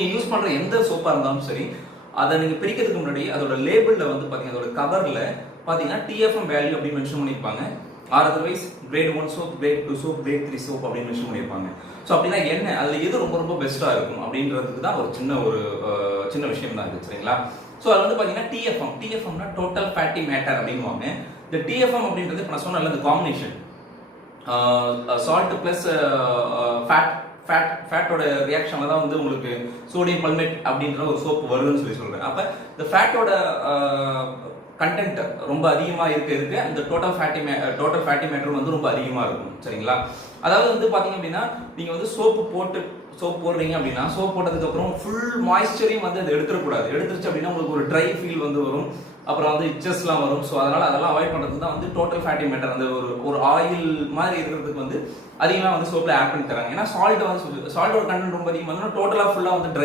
நீங்க யூஸ் பண்ற எந்த சோப்பா இருந்தாலும் சரி, அதை நீங்க பிரிக்கிறதுக்கு முன்னாடி அதோட லேபிள்ல வந்து பாத்தீங்கன்னா அதோட கவர்ல பாத்தீங்கன்னா TFM வேல்யூ அப்படின்னு மென்ஷன் பண்ணிருப்பாங்க. Or otherwise grade 1 soap, grade 2 soap, grade 3 soap அப்படின்னு மென்ஷன் பண்ணிருப்பாங்க. ஸோ அப்படின்னா என்ன, அதுல எது ரொம்ப ரொம்ப பெஸ்டா இருக்கும் அப்படின்றதுக்கு தான் ஒரு சின்ன விஷயம் தான் இது, சரிங்களா? ஸோ அது வந்து பாத்தீங்கன்னா TFMனா டோட்டல் ஃபேட்டி மேட்டர் அப்படின்வாங்க. இந்த TFM அப்படின்றது இப்போ நான் சொன்னல இந்த காம்பினேஷன் சால்ட் பிளஸ் ஃபேட்டோட ரியாக்ஷன்ல தான் வந்து உங்களுக்கு சோடியம் பல்மேட் அப்படின்ற ஒரு சோப் வருதுன்னு சொல்றேன். அப்ப இந்த ஃபேட்டோட கண்டென்ட் ரொம்ப அதிகமா இருக்க அந்த டோட்டல் ஃபேட்டி மேட்டர் வந்து ரொம்ப அதிகமா இருக்கும், சரிங்களா? அதாவது வந்து பாத்தீங்க அப்படின்னா நீங்க வந்து சோப் போடுறீங்க அப்படின்னா சோப் போட்டதுக்கு அப்புறம் ஃபுல் மாய்ஸ்சரையும் வந்து அது எடுத்துடக்கூடாது. எடுத்துருச்சு அப்படின்னா உங்களுக்கு ஒரு ட்ரை ஃபீல் வந்து வரும், அப்புறம் வந்து இச்சஸ்லாம் வரும். ஸோ அதனால அதெல்லாம் அவாய்ட் பண்றதுக்கு தான் வந்து டோட்டல் ஃபேட்டி மேட்டர் அந்த ஒரு ஆயில் மாதிரி இருக்கிறதுக்கு வந்து அதிகமாக வந்து சோப்ல ஆட் பண்ணி தராங்க. ஏன்னா சால்ட்டோட கண்டென்ட் ரொம்ப அதிகமாக டோட்டலா ஃபுல்லா வந்து ட்ரை